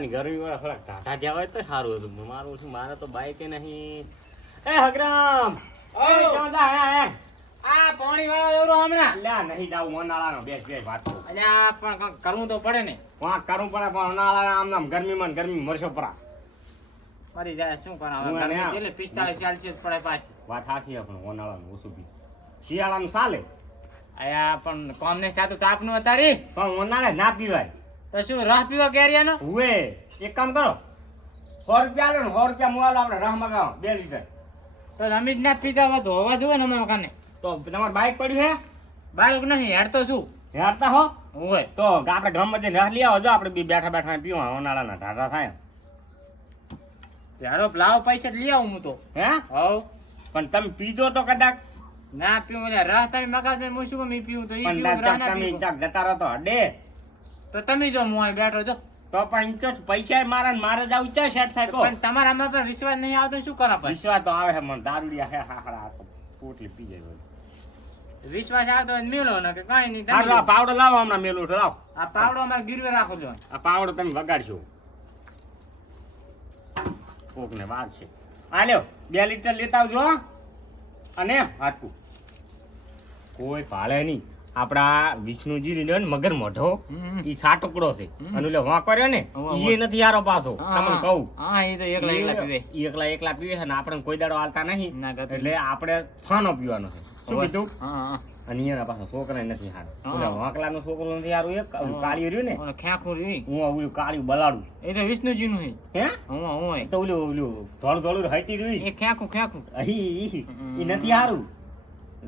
ઉનાળાની ગરમી વાળા થોડાક ઘાટા જ્યાં હોય તો સારું હતું. મારું શું મારે તો બાઈક નહીં. એ હગરામ હે, હે? આ પાણી વાળો એવડો હમણાં. અલ્યા નહીં જાવું ઉનાળાનો બેસ બેસ વાત. કરું. પણ કરવું તો પડે ને. વાંક કરવું પડે? પણ ઉનાળાના આમ નામ ગરમીમાં ગરમી મરશો પરા. મરી જાય શું કરાવે? એને એટલે પિસ્તાળીસ ચાલીસ પડે પાછી. વાત સાચી પણ ઉનાળાનું ઓછું પી. શિયાળાનું ચાલે આયા પણ કોમ ને થતું તાપનું અત્યારે. પણ ઉનાળે ના પીવાય. તો શું રસ પીવા કેરિયાનો હુએ એક કામ કરો. સો રૂપિયા આલો ને સો રૂપિયા મુઆલો આપણે રસ મગાવો બે લીટર. તો અમે જ ના પીતા હોય તો હોવા ને અમારા કાને. તો તમારું બાઇક પડ્યું હે? બાઇક નહીં હેડતો શું? હેરતા હો. હોય તો આપણે ગામમાં જઈને રસ લઈ આવો. જો આપણે બી બેઠા બેઠા પીવા ઉનાળાના ઢાઢા થાય. ત્યારે લાવ પૈસા લઈ આવું હું તો. હે? હવ. પણ તમે પીજો તો કદાચ. ના પીવું રસ તમે મગાવજો હું શું પીવું તો એ પીવું જતા રહો તો અડે તો તમે જો હું અહીં બેઠો છો. તો પણ ઈંચો પૈસા મારા ને મારે જ આવું સેટ થાય પણ તમારા માં પર વિશ્વાસ નહીં આવતો શું કરા પછી વિશ્વાસ તો આવે છે મને દારૂડિયા હે હા હા પોટલી પી જાય વિશ્વાસ આવતો હોય મેલો ને કે કઈ નહીં આ પાવડો લાવો હમણાં મેલો લાવો. આ પાવડો અમારે ગીરવે રાખો છો. આ પાવડો તમે વગાડશો. કોક ને વાગ છે. આલ્યો લ્યો બે લીટર લેતા આવજો. અને હાથું કોઈ ભાળે નહીં. આપડા વિષ્ણુજી ને મગર મોઢો. ઈ સાટુકડો છે. અને એટલે વાંક કર્યો ને ઈ નથી યારો પાછો. તમને કહું. હા એ તો એકલા એકલા પીવે. એકલા એકલા પીવે છે ને આપણે કોઈ દાડો હાલતા નહીં. એટલે આપણે છાનો પીવાનો છે. શું કીધું? અને એના પાછો છોકરા નથી હારો. એટલે વાંકલા નું છોકરો નથી હારું એક કાળિયું રહ્યું ને. ખ્યાખું રહ્યું. હું ઓલું કાળિયું બલાડું એ તો વિષ્ણુજીનું છે. હે? હું હું તો ઓલું ઓલું ધોળું ધોળું હટી રહ્યું એ ખ્યાખું ખ્યાખું. ઈ નથી હારું.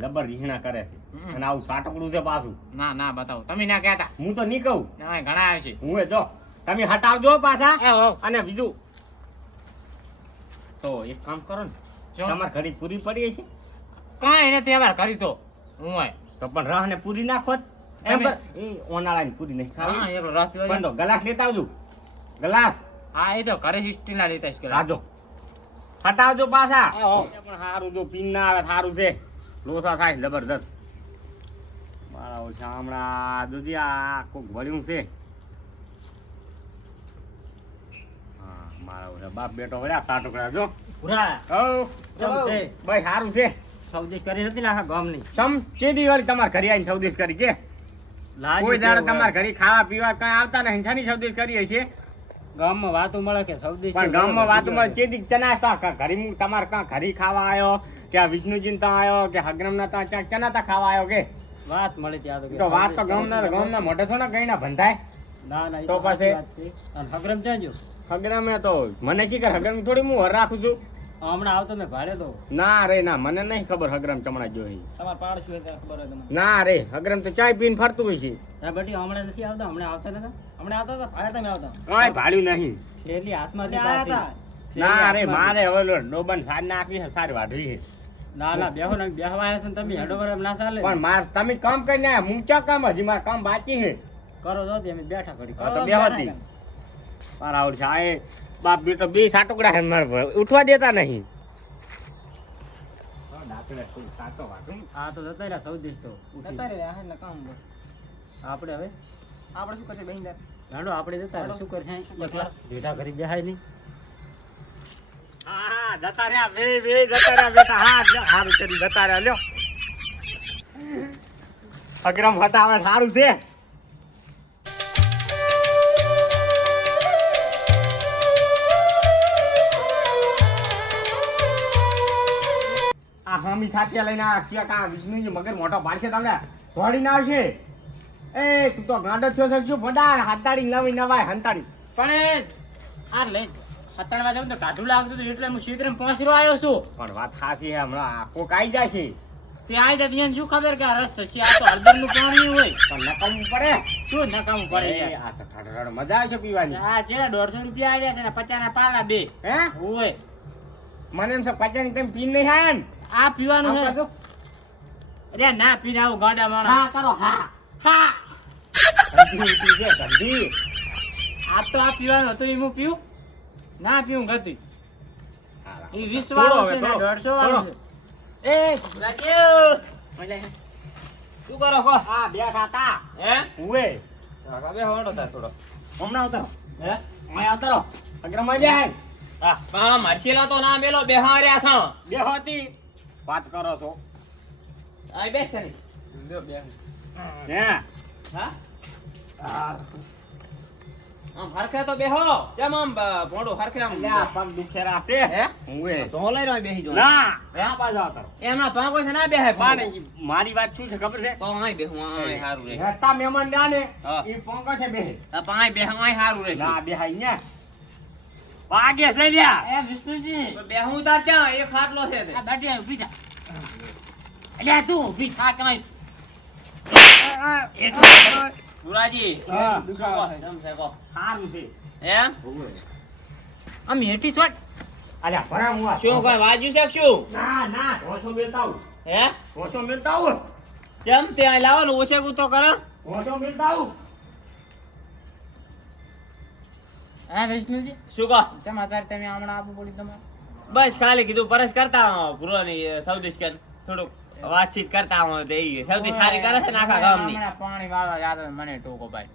જબર રીહણા કરે છે. અને આવું સાટકડું છે પાછું. ના ના બતાવો. તમે ના કહેતા. હું તો નહીં કહું. ના ઘણા આવે છે. હું એ જો તમે હટાવજો પાછા. અને બીજું. તો એક કામ કરો ને. જો. તમારે ઘડી પૂરી પડી છે કાંઈ નથી અમારે કરી તો. હું હોય. તો પણ રાહ ને પૂરી નાખો એમ એ ઓનાળાની પૂરી નહીં ખાવી. રસ પણ તો ગલાસ લેતા આવજો. ગ્લાસ. હા એ તો ઘરે હિસ્ટ્રી ના લેતા છે રાજો. હટાવજો પાછા. પણ સારું જો પીન ના આવે સારું છે. લોસા થાય જબરજસ્ત. મારા ઓછા હમણાં દૂધી આ કોક વળ્યું છે. હા મારા ઓછા બાપ બેટો વળ્યા સાત ટુકડા જો. પૂરા કેમ છે? ભાઈ સારું છે. સૌદેશ કરી નથી ને આખા ગામની. સમ ચેદી વાળી તમારે ઘરે આવીને સૌદેશ કરી કે કોઈ દાડો તમારે ઘરે ખાવા પીવા કઈ આવતા નહીં છાની સૌદેશ કરીએ છીએ? ગામમાં વાતો મળે કે સૌદેશ પણ ગામમાં મળે. ચેદી ચના તા ઘરે હું તમારે કાં ઘરે ખાવા આવ્યો કે આ વિષ્ણુજી ત્યાં આવ્યો કે હગરમના ત્યાં ક્યાં ચના તા ખાવા આવ્યો કે? વાત મળે ત્યાં તો વાત તો ગામના ગામના મોઢે થોડા કઈ ના ભંધાય. ના ના તો પાસે. હગરમ ક્યાં હગરમે તો મને શી કર હગરમ થોડી હું હર રાખું છું. હમણાં આવતો મેં ભાડે તો. ના રે ના મને નહીં ખબર હગરમ ચમડા જોઈ. તમાર પાડશું એટલે ખબર હોય તમને. ના રે હગરમ તો ચાય પીને ફરતું હોય છે. ના બટી હમણાં નથી આવતા હમણાં આવતા નતા. હમણાં આવતા હતા ભાડે તમે આવતા. કાંઈ ભાડ્યું નહીં. એટલી હાથમાં ના રે મારે હવે ડોબન સાર નાખી છે સારી વાઢવી છે. ના ના બેહો ને બેહવા આવ્યા છો તમે હેડો પર ના ચાલે. પણ માર તમે કામ કરીને આયા હું ક્યાં કામ હજી? મારે કામ બાકી છે. કરો તો અમે બેઠા ઘડી હા તો બેહતી મારા આવડ છે આ બાપ બેટો બે સાટુકડા છે મારે ઉઠવા દેતા નહીં. આ તો જતા રહ્યા સૌદેશ તો. ઉઠી. આપણે હવે? આપણે શું કરશે બહેન? હેડો આપણે જતા શું કરશે? એકલા ભેગા કરી બેહાય નહીં. અગ્રમ હતા સારું છે. આ હામી સાથે લઈને આ ક્યાં કા વિષ્ણુજી મગર મોટો પાડશે તમને? દોડીને આવશે. એ, તું તો ગાંડો થયો છે શું ફડા હાથાડી નવી નવાય, હંતાડી. પણ આ લઈ સત્તાણવા જાઉં તો ટાઢું લાગતું હતું એટલે હું શીતરે પહોંચરો આવ્યો છું. પણ વાત ખાસી હમણાં આખો કાઈ છે ત્યાં જ અભિયાન શું ખબર કે રસ છે આ તો હળદરનું પાણી હોય. પણ નકામું પડે. શું નકામું પડે આ તો ઠાઠ મજા આવશે પીવાની. આ છે દોઢસો રૂપિયા આવ્યા છે ને પચાસ ના પાલા બે. હે? હોય. મને એમ છે પચાની તમે પીન નહીં ખાય ને. આ પીવાનું છે. અરે ના પીને આવું ગાંડા હા કરો હા. હા. આ તો આ પીવાનું હતું એ હું પીવું? ના પીવું ગતિ એ વીસ વાળો હવે, છે ને દોઢસો વાળો. છે. એ રાજ્યો શું કરો કો હા બે ખાતા હે? ઉવે બે હોડો તાર થોડો. હમણાં આવતા હે? અહીંયા આવતા અગ્ર અગ્રમમાં હે હા પણ મરશીલો તો ના મેલો બેહાર્યા છો. બે હોતી વાત કરો છો. આ બેસ ને. બે હે? હા. આમ હરખે તો બેહો. કેમ આમ બ- હરખે આમ. અલ્યા પગ દુખેરા છે. હે? હુંએ. તો લઈ રહ્યો બેહી જો. ના. હે? આ બાજુ એમાં ભાગો છે ના બેહે પણ મારી વાત શું છે ખબર છે? તો આય બેહું આય હારું રે. હેતા મહેમાન ના ને ઈ પોંકો છે બે આ પાય બેહ આય હારું રે. ના બે ને વાગે છે લ્યા. એ વિષ્ણુજી. બેહું તાર ક્યાં? એક ખાટલો છે તે. આ બેઠી ઊભી થા. અલ્યા તું ઊભી થા. કમાઈ. પુરાજી હા. શું કહો? છે? કેમ છે કહો? સારું છે. એમ? આમ હેઠી છોડ અલ્યા ભરા હું શું કઈ વાજ્યું છે શું? ના ના ઢોસો મેલતા આવું. હે? ઢોસો મેલતા આવું. કેમ? તે અહીં લાવો ને ઓછેકું તો કરો. ઢોસો મેલતા આવું. હા વિષ્ણુજી શું કહો? કેમ અત્યારે તમે હમણાં આપવું પડી તમારે? બસ ખાલી કીધું પરસ કરતા હો પૂરોની સૌદેશ કે થોડુંક. વાતચીત કરતા હો તે સૌદેશ સારી કરે છે ને આખા ગામની? પાણી વાળવા યાદ મને ટોકો ભાઈ.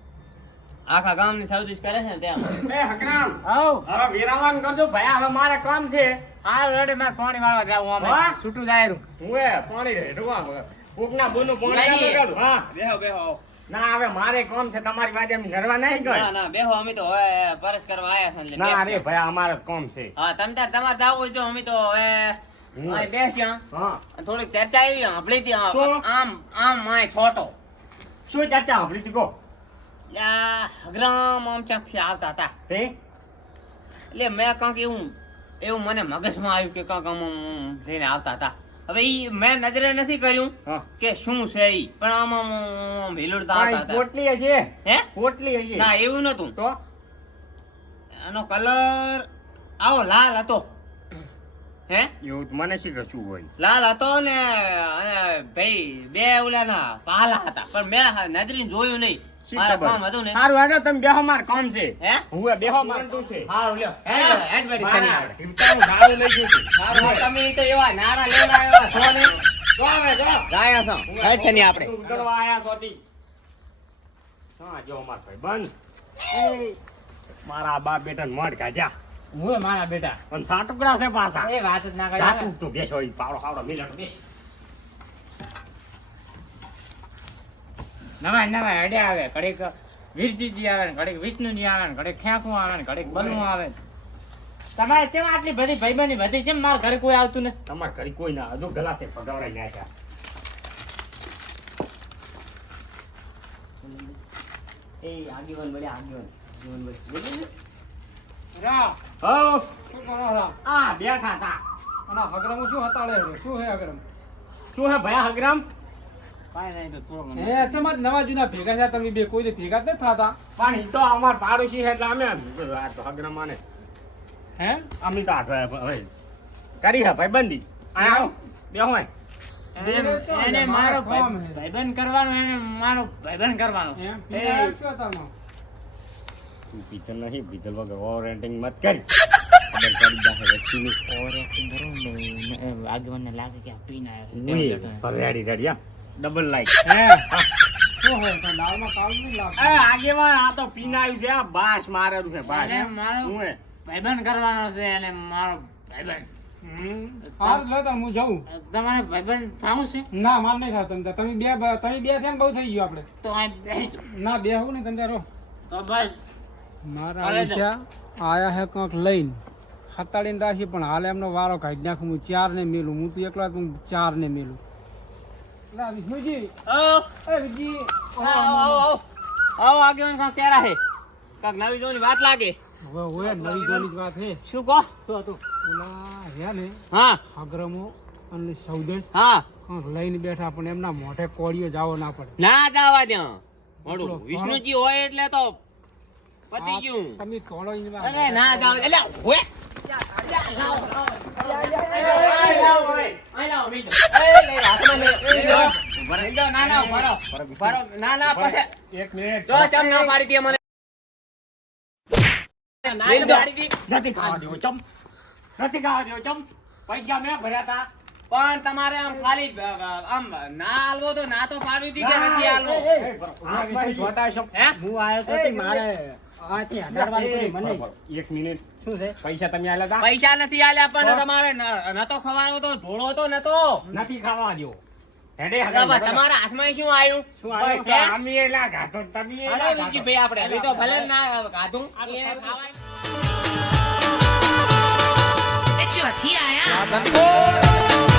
આખા ગામની સૌથી કરે છે ને તેમ? એ હકરામ હવ હવે વિરામણ કરજો ભાઈ હવે મારે કામ છે. આ રડે મારે પાણી વાળવા જાવું હા? છૂટું જાય હું એ પાણી રેડવા કોકના બોનું પાણી હા. બેહો બેહો ના હવે મારે કામ છે તમારી વાત એમ નરવા નહીં ના ના બેહો અમે તો હવે પરસ કરવા આયા છે ના રે ભાઈ અમારે કામ છે. હા તમ તાર તમારે જાવું હોય તો અમે તો હવે અહીં બેસ્યા હા. થોડીક ચર્ચા આવી સાંભળી હતી આમ આમ માય છોટો. શું ચર્ચા? સાંભળી હતી કહો. લ્યા, હગરામ આમ ક્યાંકથી આવતા હતા. એટલે મેં કાંક એવું એવું મને મગજમાં આવ્યું કે કાંક આમ લઈને આવતા હતા. હવે ઈ મેં નજરે નથી કર્યું કે શું છે ઈ પણ આમ આમ હિલોડતા આવતા હતા. પોટલી હશે. હે? પોટલી હશે. ના એવું નતું તો? એનો કલર આવો લાલ હતો. હે? એવું મને શી કશું હોય? લાલ હતો ને ભાઈ બે ઓલાના પાલા હતા. પણ મેં નજરી જોયું નહીં. શી મારે ખબર? કામ હતું ને. સારું હાલો તમે બેહો માર કામ છે. હે? હું બેહો માર તું છે. હા લ્યો. હેડ હેડ વેડી શનિ મારા આપણે ટીમટાનું દારૂ લઈ ગયું છે. હારું તમે ઈ તો એવા નારા લેવડા એવા છો ને? જો હવે જો. ગાયા છો. હેડ શનિ આપણે. તું ઉતરવા આયા છોતી. હા જો માર ભાઈ બંધ. એ, મારા બાપ બેટા મઢ કાઢ્યા. હું મારા બેટા. પણ સાત ટુકડા છે પાછા. એ વાત જ ના કરી જાતું તો બેસો ઈ પાવડો પાવડો મિલટ બેસ. નવા નવા અડ્યા આવે. કડીક વીરજીજી આવે ને કડીક વિષ્ણુજી આવે ને કડીક ખેંકું આવે ને કડીક બનવું આવે તમારે કેમ આટલી બધી ભાઈબંધી વધી કેમ મારા ઘરે કોઈ આવતું ને તમારે ઘરે કોઈ ના. હજુ ગલાસે પગાવડાઈ નાખ્યા. એ આગેવાન મળ્યા આગેવાન. આગેવાન મળ્યા. રા હઉ, શું કરો રા આ બેઠા તા અને હગરમ શું હતાળે શું હે હગરમ? શું હે ભયા હગરામ? કાંઈ નહીં તો થોડો ઘણો. હે તમારે નવા જૂના ભેગા છે તમે બે કોઈ ભેગા જ થતા. પણ ઈ તો અમાર પાડોશી છે એટલે અમે આ તો હગરામ આને હે? અમે તો આ હવે કરી હે ભાઈ બંધી આવો બેહો અહીં. એને એને મારો ભાઈ-. ભાઈબંધ કરવાનો એને મારો ભાઈબંધ કરવાનો. એમ પીતલ નહીં પીતલ વગર ઓવરેન્ટિંગ મત કરી. આગેવાનને લાગે કે આ પીને આવ્યો ડબલ લાઈક આગેવાન આ તો પીને આવ્યું છે આ બાસ મારેલું છે બાસ. મારો હું ભાઈબંધ કરવાનો છે એને મારો ભાઈબંધ. હમ. હારું લો તો હું જાઉં. તમારે ભાઈબંધ થાવું છે? ના માર નહીં થાવ તમે તમે બે તમે બે છે ને બહુ થઈ ગયું આપણે. તો. ના બે હું ને તમે તો બસ. મારા આશા આયા હે કંઈક લઈને. હતાડીને રાખી પણ હાલ એમનો વારો કાઢી નાખું. હું ચાર ને મેલું. હું તો એકલા હું ચાર ને મેલું. લા વિષ્ણુજી. આવો એ વિજી આવો આવો આવો આવો. આગેવાન કેરા હે? કાંક નવી જોની વાત લાગે. હવે હોય નવી જોની વાત હે. શું કહો? તો તો. ઓલા હે ને હા. અગ્રમો અને સૌદેશ. હા. લઈને બેઠા પણ એમના મોઢે કોળીઓ જાવો ના પડે. ના જવા દે. મોડું. વિષ્ણુજી હોય એટલે તો પતી ગયું તમે તોડો અરે ના જાવ એટલે હોય પૈસા મેં ભર્યા પણ તમારે આમ ખાલી આમ ના આલવો તો ના તો પાડવી હતી કે નથી છો. હે હું આવ્યો તો મારે આ તે હગાડવાનું કર્યું મને. એક મિનિટ. શું છે? પૈસા તમે આલ્યા તા? પૈસા નથી આલ્યા પણ તમારે નતો ખવાનો તો ઢોળો તો નતો. નથી ખાવા દો. તમારા હાથમાં શું આવ્યું શું આવ્યું અમે એલા તમે. વિજયભાઈ આપણે. તો ભલે ના ગાધું. એ ખાવાય. ચોથી આયા?